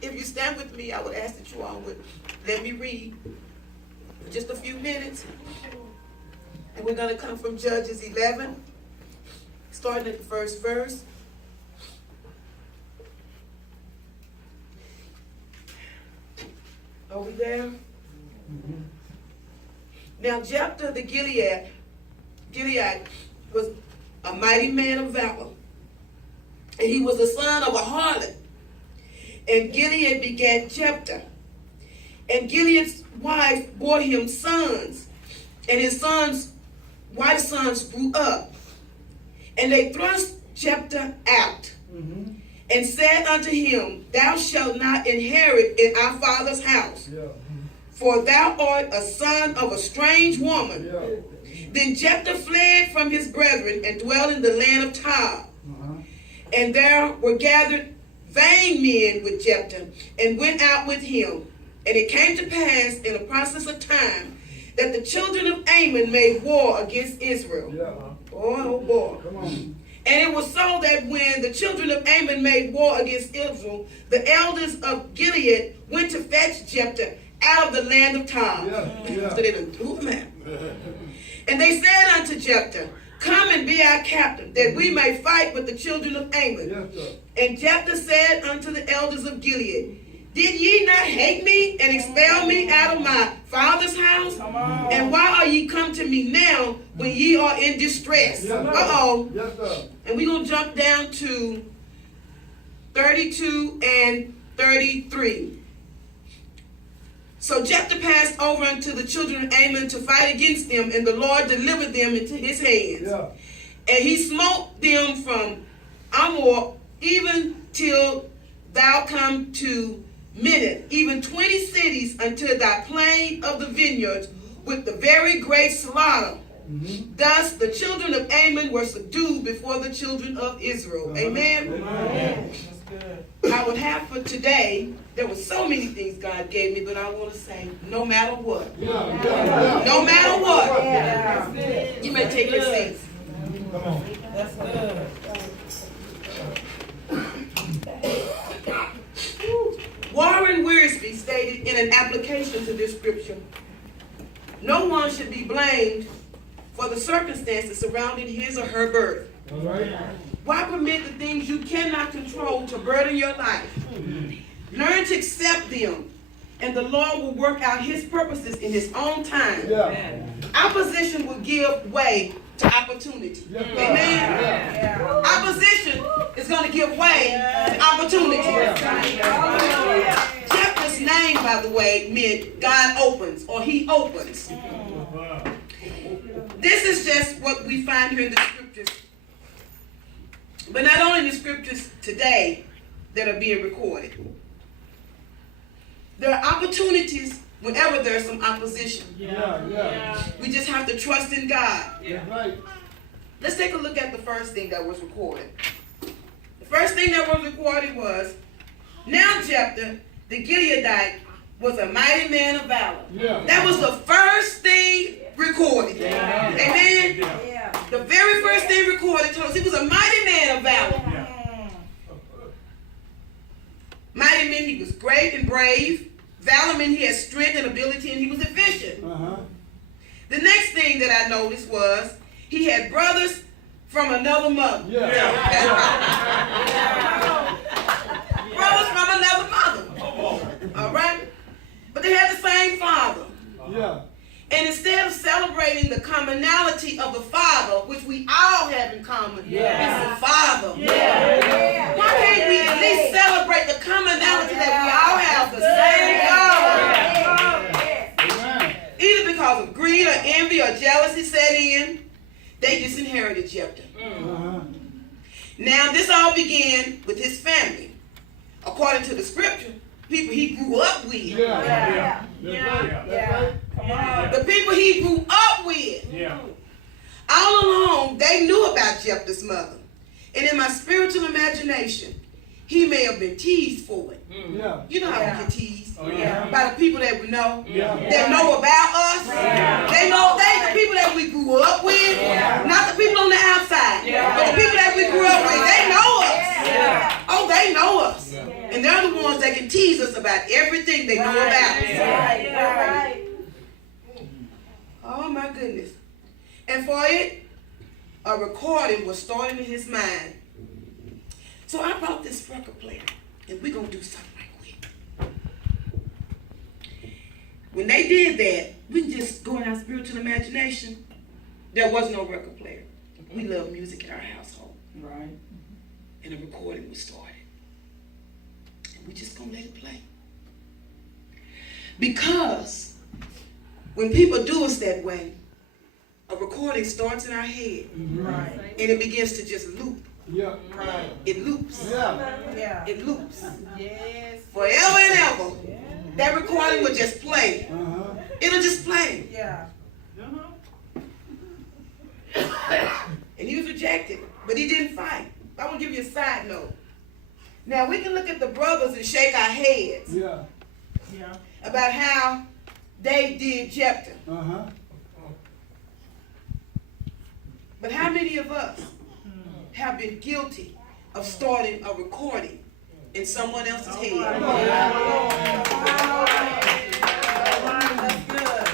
If you stand with me, I would ask that you all would let me read for just a few minutes. And we're going to come from Judges 11, starting at the first verse. Are we there? Mm-hmm. Now Jephthah the Gilead was a mighty man of valor, and he was the son of a harlot. And Gilead begat Jephthah, and Gilead's wife bore him sons, and his wife's sons grew up, and they thrust Jephthah out, and said unto him, Thou shalt not inherit in our father's house, for thou art a son of a strange woman. Then Jephthah fled from his brethren and dwelt in the land of Tob. And there were gathered vain men with Jephthah, and went out with him. And it came to pass in the process of time that the children of Ammon made war against Israel. Oh boy. Come on. And it was so that when the children of Ammon made war against Israel, the elders of Gilead went to fetch Jephthah out of the land of Tob. So they done threw him out. And they said unto Jephthah, Come and be our captain, that we may fight with the children of Ammon. And Jephthah said unto the elders of Gilead, Did ye not hate me and expel me out of my father's house? And why are ye come to me now when ye are in distress? And we're going to jump down to 32 and 33. So Jephthah passed over unto the children of Ammon to fight against them, and the Lord delivered them into his hands. And he smote them from Amor even till thou come to Minnith, even 20 cities unto thy plain of the vineyards, with the very great slaughter. Thus the children of Ammon were subdued before the children of Israel. Amen. That's good. I would have for today, there were so many things God gave me, but I want to say, no matter what. No matter what. You may take your seats. Come on. That's good. Warren Wiersbe stated in an application to this scripture, no one should be blamed for the circumstances surrounding his or her birth. All right. Why permit the things you cannot control to burden your life? Learn to accept them, and the Lord will work out his purposes in his own time. Opposition will give way to opportunity. Amen. Opposition is going to give way to opportunity. Jephthah's name, by the way, meant God opens, or he opens. This is just what we find here in the scriptures. But not only in the scriptures today that are being recorded. There are opportunities whenever there's some opposition. We just have to trust in God. Let's take a look at the first thing that was recorded. The first thing that was recorded was, now Jephthah the Gileadite was a mighty man of valor. That was the first thing recorded. Amen. The very first thing recorded told us he was a mighty man of valor. Mighty meant he was great and brave. Valor meant he had strength and ability, and he was efficient. The next thing that I noticed was he had brothers from another mother. Brothers from another mother. All right? But they had the same father. And instead of celebrating the commonality of the Father, which we all have in common, is the Father. Why can't we at least celebrate the commonality that we all have, the same Father? Either because of greed or envy or jealousy set in, they just inherited Jephthah. Now this all began with his family. According to the scripture, people he grew up with. The people he grew up with. All along, they knew about Jephthah's mother. And in my spiritual imagination, he may have been teased for it. You know how we get teased by the people that we know, that know about us. They know the people that we grew up with, not the people on the outside, but the people that we grew up with. They know us. they know us. Yeah. And they're the ones that can tease us about everything they know about. Right. Oh my goodness. And for it, a recording was starting in his mind. So I brought this record player, and we're going to do something right quick. When they did that, we can just go in our spiritual imagination. There was no record player. We love music in our household. Right. And a recording was started. And we're just going to let it play. Because when people do us that way, a recording starts in our head. Right. And it begins to just loop. Yeah. Right. It loops. Yeah. It loops. Yes. Forever and ever. Yeah. That recording will just play. Uh-huh. It'll just play. Yeah. And he was rejected, but he didn't fight. I want to give you a side note. Now we can look at the brothers and shake our heads. Yeah. Yeah. About how they did Jephthah. Uh-huh. But how many of us have been guilty of starting a recording in someone else's head?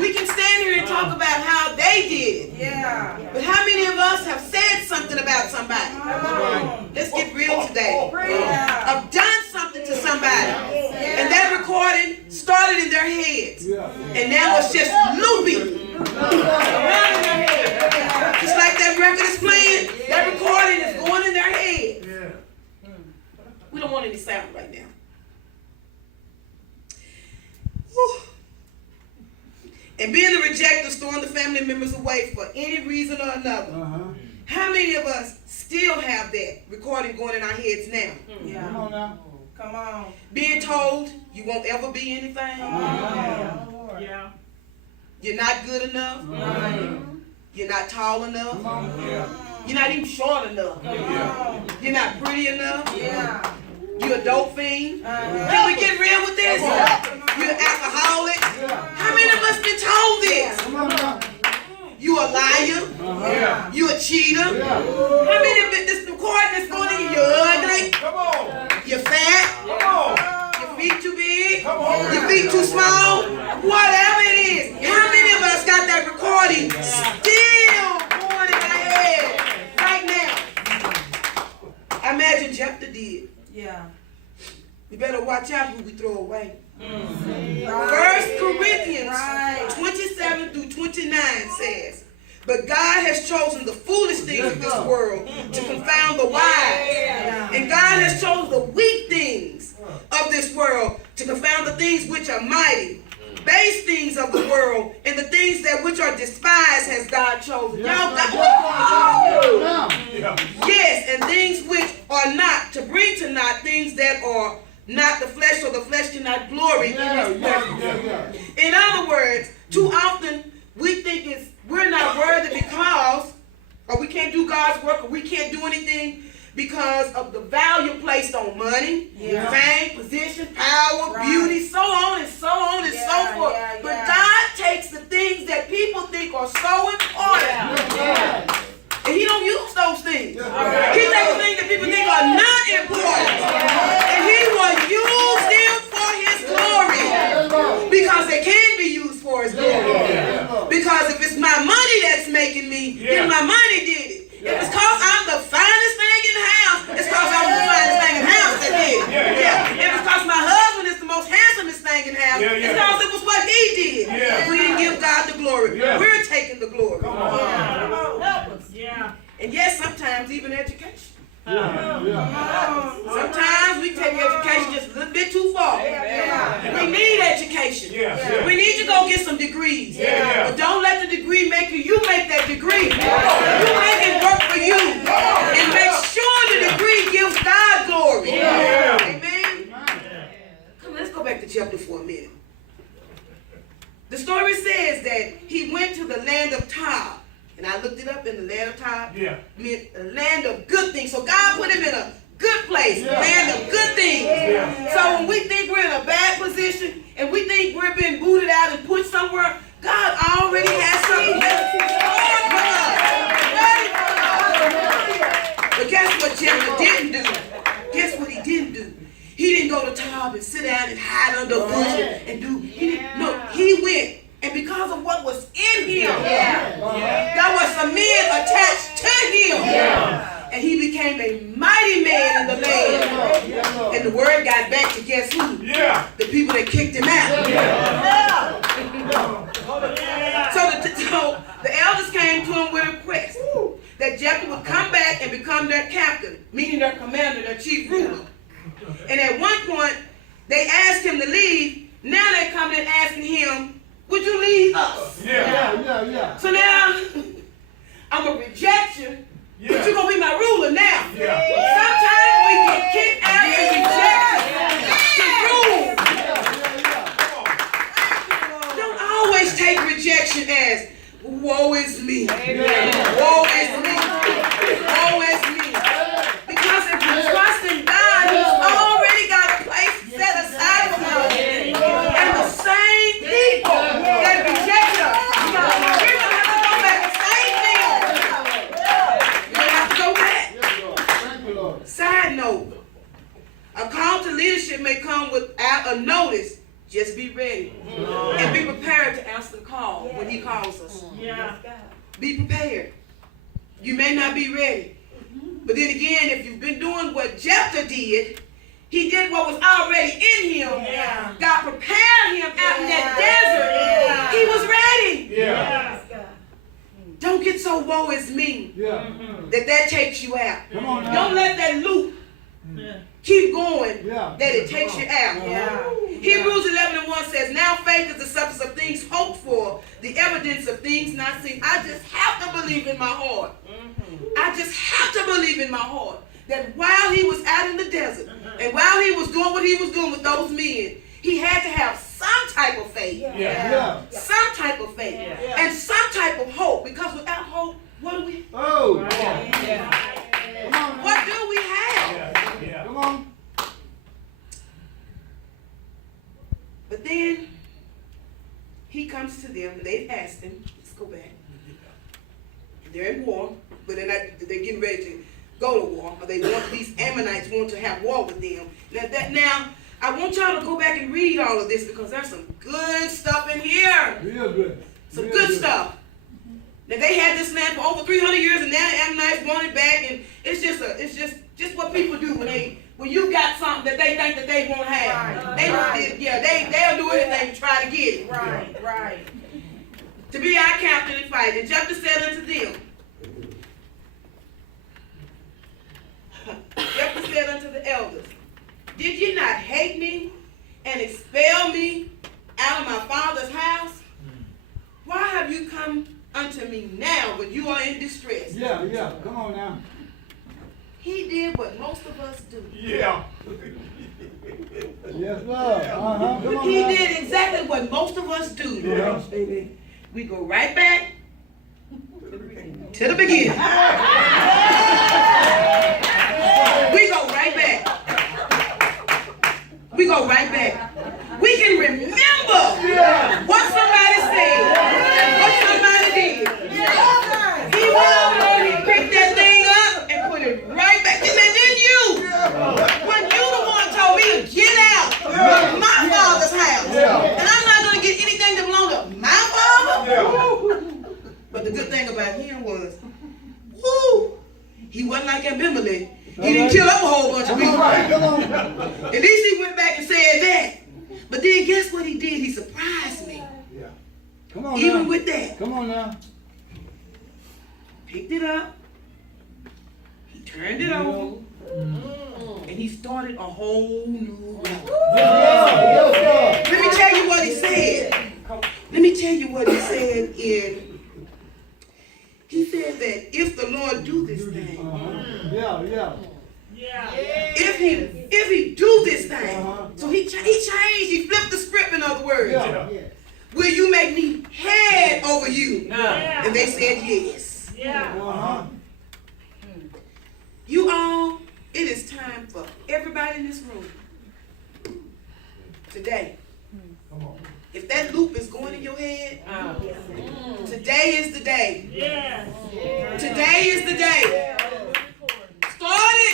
We can stand here and talk about how they did it. Yeah. But how many of us have said something about somebody? Let's get real today. I've done something to somebody. And that recording started in their heads. And now it's just looping around in their head. Just like that record is playing, that recording is going in their head. We don't want any sound right now. Whew. And being the rejecter, storing the family members away for any reason or another. Uh-huh. How many of us still have that recording going in our heads now? Yeah. Come on now. Come on. Being told you won't ever be anything. Yeah. You're not good enough. Right. You're not tall enough. Yeah. You're not even short enough. Yeah. You're not pretty enough. Yeah. You're a dope fiend. Can we get real with this? You're an alcoholic. How many of us been told this? You a liar. You a cheater. How many of this recording that's going in? You're ugly. You're fat. Your feet too big. Your feet too small. Whatever it is. How many of us got that recording still going in our head right now? I imagine Jephthah did. Yeah. We better watch out who we throw away. 1 Corinthians 27 through 29 says, but God has chosen the foolish things of this world to confound the wise. And God has chosen the weak things of this world to confound the things which are mighty. Base things of the world and the things that which are despised has God chosen. Yes, and things which are not, to bring to naught things that are not the flesh, so the flesh cannot glory in his presence. In other words, too often we think we're not worthy because, or we can't do God's work, or we can't do anything because of the value placed on money, fame, position, power, beauty, so on and so on and so forth. But God takes the things that people think are so important, and he don't use those things. He takes the things that people think are not important, and he will use them for his glory, because they can be used for his glory. Because if it's my money that's making me, then my money did it. If it's because I'm the finest thing in the house, it's because I'm the finest thing in the house that did it. If it's because my husband is the most handsomest thing in the house, it's because it was what he did. If we didn't give God the glory, we're taking the glory. Help us. And yes, sometimes even education. Sometimes we take education just a little bit too far. We need education. We need to go get some degrees. But don't let the degree make you. You make that degree. You make it work for you. And make sure the degree gives God glory. Amen? Come on, let's go back to chapter 4 a minute. The story says that he went to the land of Tob. And I looked it up, in the land of Tob, meant a land of good things. So God put him in a good place, land of good things. So when we think we're in a bad position and we think we're being booted out and put somewhere, God already has something ready for us. But guess what Jephthah didn't do? Guess what he didn't do? you lead us. Yeah. So now, I'm going to reject you, but you're going to be my ruler now. Sometimes we get kicked out and rejected to rule. Don't always take rejection as, woe is me. Woe is me. Woe is me. Because if you trust in God, He's already got a place set aside for us. And the same people that reject us, we're going to have to go back and same thing. We're going to have to go back. Side note, a call to leadership may come without a notice. Just be ready and be prepared to answer the call when He calls us. Be prepared. You may not be ready. But then again, if you've been doing what Jephthah did, he did what was already in him. God prepared him out in that desert. He was ready. Don't get so woe is me that takes you out. Don't let that loop keep going that it takes you out. Hebrews 11:1 says, now faith is the substance of things hoped for, the evidence of things not seen. I just have to believe in my heart. I just have to believe in my heart that while he was out in the desert and while he was doing what he was doing with those men, he had to have some type of faith. Some type of faith. And some type of hope. Because without hope, what do we? What do we have? Come on. But then he comes to them and they've asked him, let's go back. They're in war, but they're getting ready to go to war. Or these Ammonites want to have war with them. Now, I want y'all to go back and read all of this because there's some good stuff in here. Real good. Some good stuff. Now they had this land for over 300 years, and now the Ammonites want it back, and it's just what people do when you got something that they think that they won't have. They'll do anything to try to get it. Right. To be our captain and fight. And Jephthah said unto them, Jephthah said unto the elders, did ye not hate me and expel me out of my father's house? Why have you come unto me now when you are in distress? Come on now. He did what most of us do. Yes, Lord. Come on He now. did exactly what most of us do. Baby. We go right back to the beginning. We go right back. We go right back. We can remember what somebody said, what somebody did. He went over there, he picked that thing up and put it right back. And then you, when you the one told me to get out of my father's house, and I'm not going to get anything that belonged to my father. But the good thing about him was, he wasn't like Abimelech. He didn't kill up a whole bunch of people. At least he went back and said that. But then guess what he did? He surprised me. Come on Even now. with that. Come on now. Picked it up. He turned it over. And he started a whole new life. Let me tell you what he said. He said that if the Lord do this thing. If he do this thing. So he changed, he flipped the script, in other words. Will you make me head over you? And they said yes. You all, it is time for everybody in this room today. If that loop is going in your head, today is the day. Today is the day. Start it.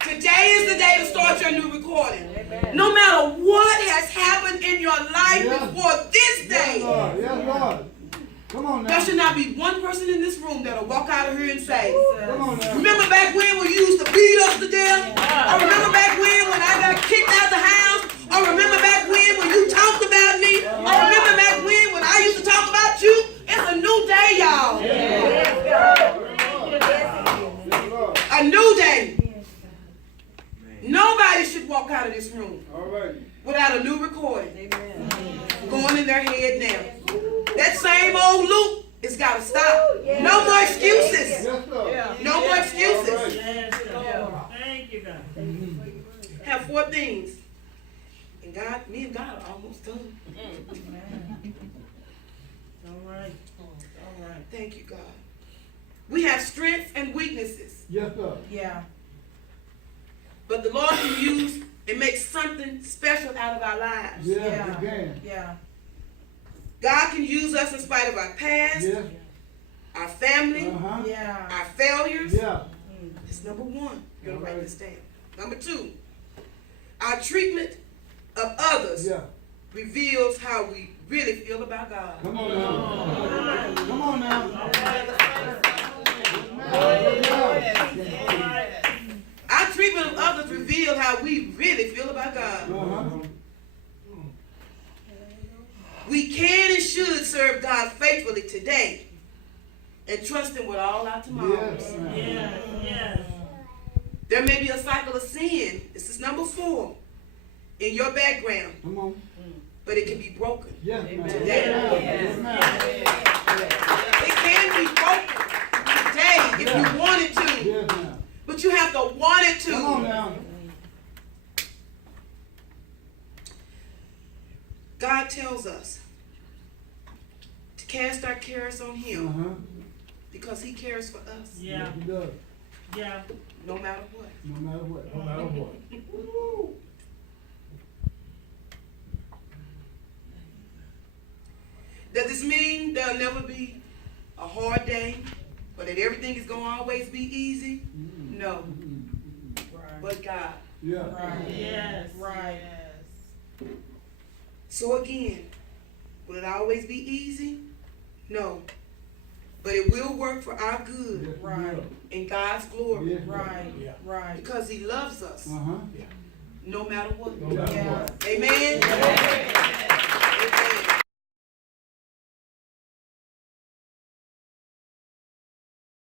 Today is the day to start your new recording. No matter what has happened in your life before this day, Come on now. there should not be one person in this room that'll walk out of here and say, Come on now. remember back when you used to beat us to death? Or remember back when I got kicked out the house? Or remember back when you talked about me? Or remember back when I used to talk about you? It's a new day, y'all. A new day. Nobody should walk out of this room without a new recording. going in their head now. That same old loop has got to stop. No more excuses. Yes, Lord. No more excuses. Yes, Lord. Thank you, God. Have 4 things. And God, me and God are almost done. All right. All right. Thank you, God. We have strengths and weaknesses. Yes, Lord. Yeah. But the Lord can use and make something special out of our lives. Yes, again. Yeah. God can use us in spite of our past, Yes. our family, Uh-huh. Yeah. our failures. Yeah. That's number 1. You're going to write Alright. this down. Number 2, our treatment of others Yeah. reveals how we really feel about God. Come on now. Come on now. Our treatment of others reveals how we really feel about God. Uh-huh. We can and should serve God faithfully today and trust Him with all our tomorrows. Yes, ma'am. Yes, yes. There may be a cycle of sin. This is number 4 in your background, Come on. but it can be broken. Yes, ma'am. Today. Yes, ma'am. It can be broken today if you wanted to, Yes, ma'am. but you have to want it Come on to. now. God tells us to cast our cares on Him Uh-huh. because He cares for us Yeah, Yes, he does. yeah. no matter what. No matter what. No matter what. Does this mean there'll never be a hard day or that everything is going to always be easy? No, Right. but God. Yeah. Right. Yes. Right. So again, will it always be easy? No, but it will work for our good Yes, Right. and God's glory Yes, Right. Right. because He loves us Uh-huh. no matter what. No matter Yeah. what. Amen.